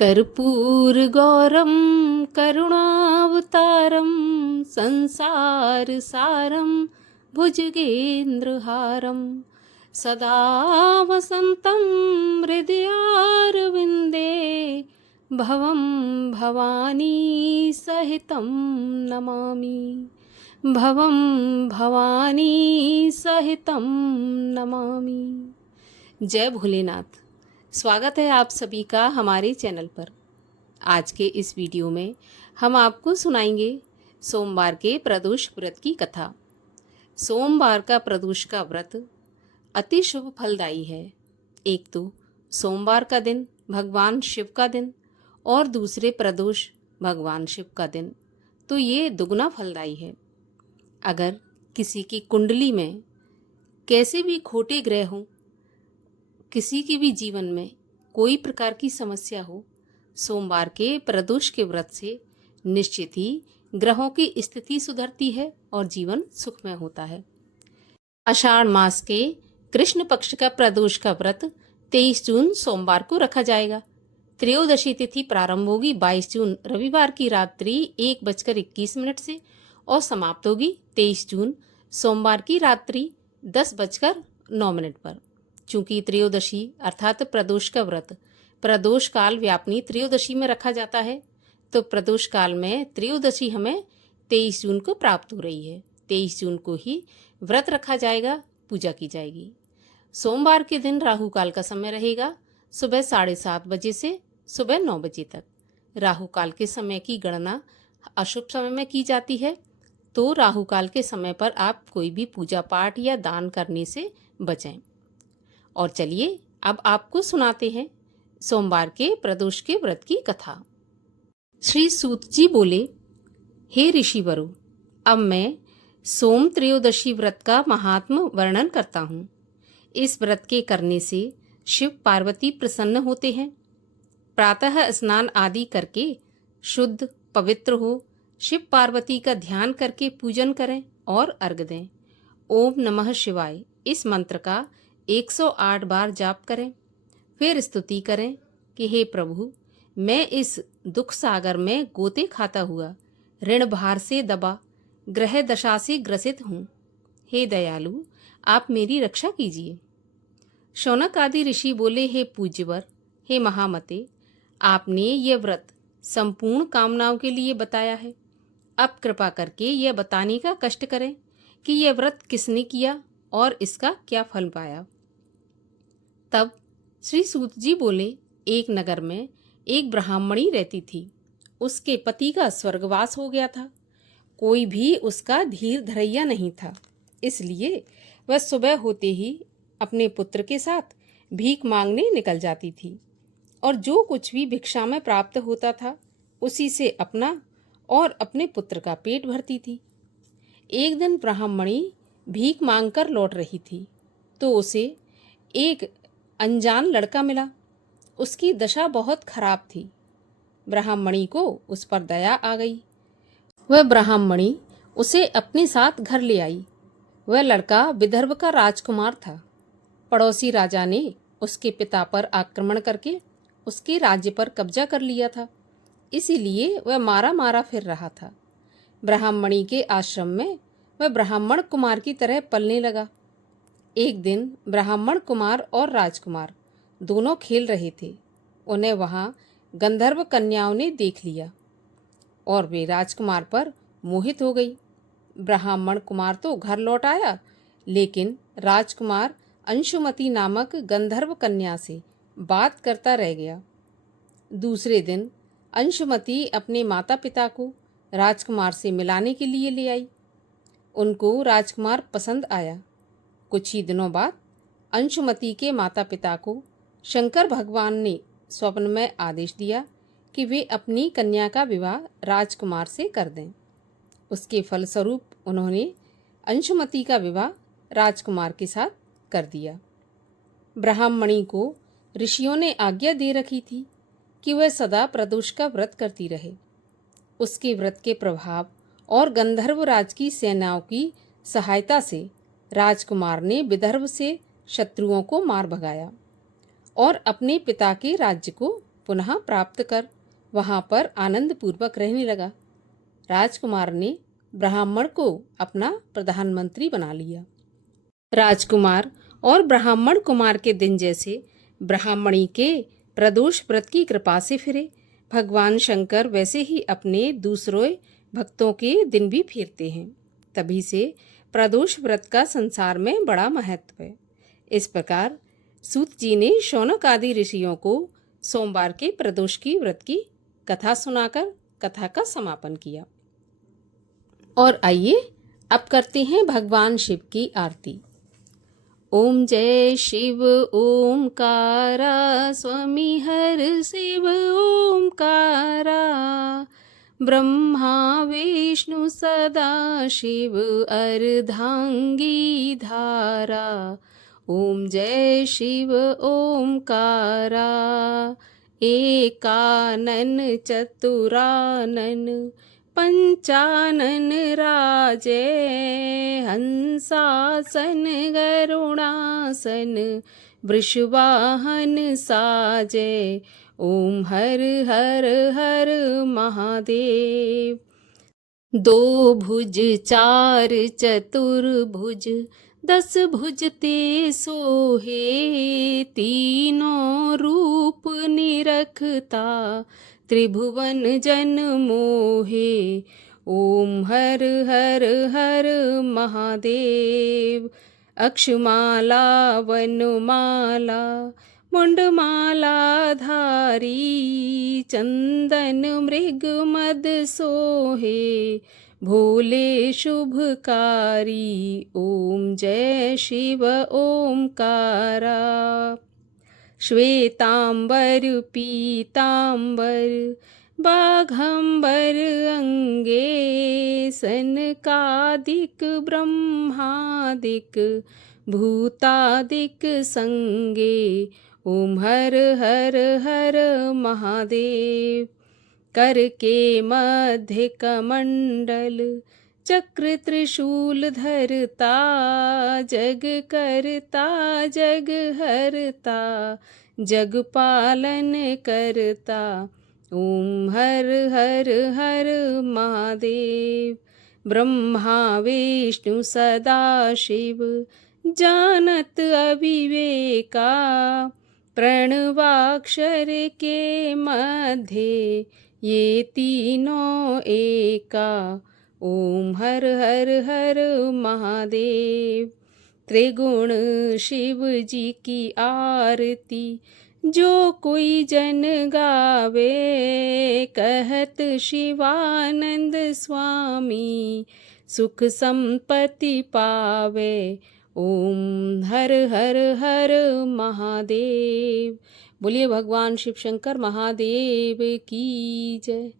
कर्पूरगौरं करुणावतारं संसारसारं भुजगेन्द्रहारं सदा वसन्तं हृदयारविन्दे भवं भवानी सहितं नमामि। भवं भवानी सहितं नमामि। जय भोलेनाथ। स्वागत है आप सभी का हमारे चैनल पर। आज के इस वीडियो में हम आपको सुनाएंगे सोमवार के प्रदोष व्रत की कथा। सोमवार का प्रदोष का व्रत अति शुभ फलदायी है। एक तो सोमवार का दिन भगवान शिव का दिन और दूसरे प्रदोष भगवान शिव का दिन, तो ये दुगना फलदायी है। अगर किसी की कुंडली में कैसे भी खोटे ग्रह हों, किसी के भी जीवन में कोई प्रकार की समस्या हो, सोमवार के प्रदोष के व्रत से निश्चित ही ग्रहों की स्थिति सुधरती है और जीवन सुखमय होता है। आषाढ़ मास के कृष्ण पक्ष का प्रदोष का व्रत 23 जून सोमवार को रखा जाएगा। त्रयोदशी तिथि प्रारंभ होगी 22 जून रविवार की रात्रि 1:21 से और समाप्त होगी 23 जून सोमवार की रात्रि 10:09 पर। चूंकि त्रयोदशी अर्थात प्रदोष का व्रत प्रदोष काल व्यापनी त्रयोदशी में रखा जाता है, तो प्रदोष काल में त्रयोदशी हमें 23 जून को प्राप्त हो रही है। 23 जून को ही व्रत रखा जाएगा, पूजा की जाएगी। सोमवार के दिन राहु काल का समय रहेगा सुबह 7:30 बजे से सुबह 9 बजे तक। राहु काल के समय की गणना अशुभ समय में की जाती है, तो राहु काल के समय पर आप कोई भी पूजा पाठ या दान करने से बचें। और चलिए अब आपको सुनाते हैं सोमवार के प्रदोष के व्रत की कथा। श्री सूत जी बोले, हे ऋषिवरों, अब मैं सोम त्रयोदशी व्रत का महात्म वर्णन करता हूँ। इस व्रत के करने से शिव पार्वती प्रसन्न होते हैं। प्रातः स्नान आदि करके शुद्ध पवित्र हो शिव पार्वती का ध्यान करके पूजन करें और अर्घ दें। ओम नमः शिवाय इस मंत्र का 108 बार जाप करें। फिर स्तुति करें कि हे प्रभु, मैं इस दुख सागर में गोते खाता हुआ ऋण भार से दबा ग्रह दशा से ग्रसित हूँ। हे दयालु, आप मेरी रक्षा कीजिए। शौनक आदि ऋषि बोले, हे पूज्यवर, हे महामते, आपने ये व्रत संपूर्ण कामनाओं के लिए बताया है। अब कृपा करके यह बताने का कष्ट करें कि यह व्रत किसने किया और इसका क्या फल पाया। तब श्री सूत जी बोले, एक नगर में एक ब्राह्मणी रहती थी। उसके पति का स्वर्गवास हो गया था। कोई भी उसका धीर धरैया नहीं था, इसलिए वह सुबह होते ही अपने पुत्र के साथ भीख मांगने निकल जाती थी और जो कुछ भी भिक्षा में प्राप्त होता था उसी से अपना और अपने पुत्र का पेट भरती थी। एक दिन ब्राह्मणी भीख मांगकर लौट रही थी तो उसे एक अनजान लड़का मिला। उसकी दशा बहुत खराब थी। ब्राह्मणी को उस पर दया आ गई। वह ब्राह्मणी उसे अपने साथ घर ले आई। वह लड़का विदर्भ का राजकुमार था। पड़ोसी राजा ने उसके पिता पर आक्रमण करके उसके राज्य पर कब्जा कर लिया था, इसीलिए वह मारा मारा फिर रहा था। ब्राह्मणी के आश्रम में वह ब्राह्मण कुमार की तरह पलने लगा। एक दिन ब्राह्मण कुमार और राजकुमार दोनों खेल रहे थे। उन्हें वहाँ गंधर्व कन्याओं ने देख लिया और वे राजकुमार पर मोहित हो गई। ब्राह्मण कुमार तो घर लौट आया, लेकिन राजकुमार अंशुमती नामक गंधर्व कन्या से बात करता रह गया। दूसरे दिन अंशुमती अपने माता पिता को राजकुमार से मिलाने के लिए ले आई। उनको राजकुमार पसंद आया। कुछ ही दिनों बाद अंशुमती के माता पिता को शंकर भगवान ने स्वप्न में आदेश दिया कि वे अपनी कन्या का विवाह राजकुमार से कर दें। उसके फलस्वरूप उन्होंने अंशुमती का विवाह राजकुमार के साथ कर दिया। ब्राह्मणी को ऋषियों ने आज्ञा दे रखी थी कि वह सदा प्रदोष का व्रत करती रहे। उसके व्रत के प्रभाव और गंधर्वराज की सेनाओं की सहायता से राजकुमार ने विदर्भ से शत्रुओं को मार भगाया और अपने पिता के राज्य को पुनः प्राप्त कर वहाँ पर आनंद पूर्वक रहने लगा। राजकुमार ने ब्राह्मण को अपना प्रधानमंत्री बना लिया। राजकुमार और ब्राह्मण कुमार के दिन जैसे ब्राह्मणी के प्रदोष व्रत की कृपा से फिरे। भगवान शंकर वैसे ही अपने दूसरे भक्तों के दिन भी फेरते हैं। तभी से प्रदोष व्रत का संसार में बड़ा महत्व है। इस प्रकार सूत जी ने शौनक आदि ऋषियों को सोमवार के प्रदोष की व्रत की कथा सुनाकर कथा का समापन किया। और आइए अब करते हैं भगवान शिव की आरती। ओम जय शिव ओमकारा स्वामी हर शिव ओमकारा, ब्रह्मा विष्णु सदा शिव अर्धांगी धारा। ओम जय शिव ओमकारा, एकानन चतुरानन पंचानन राजे, हंसासन गरुणासन वृषवाहन साजे। ओम हर हर हर महादेव। दो भुज चार चतुर्भुज 10 भुज ते सोहे, तीनों रूप निरखता त्रिभुवन जन मोहे। ओम हर हर हर महादेव। अक्षमाला वनमाला मुंडमाला धारी, चंदन मृग मद सोहे भोले शुभकारी। ओम जय शिव ओमकारा। श्वेतांबर पीतांबर बाघंबर अंगे, सनकादिक ब्रह्मादिक भूतादिक संगे। ओम हर हर हर महादेव। कर के मध्य कमंडल चक्र त्रिशूल धरता, जग करता जग हरता जग पालन करता। ओम हर हर हर महादेव। ब्रह्मा विष्णु सदा शिव जानत अविवेका, प्रणवाक्षर के मध्य ये तीनों एका। ओम हर हर हर महादेव। त्रिगुण शिव जी की आरती जो कोई जन गावे, कहत शिवानंद स्वामी सुख संपत्ति पावे। ओम हर हर हर महादेव। बोलिए भगवान शिव शंकर महादेव की जय।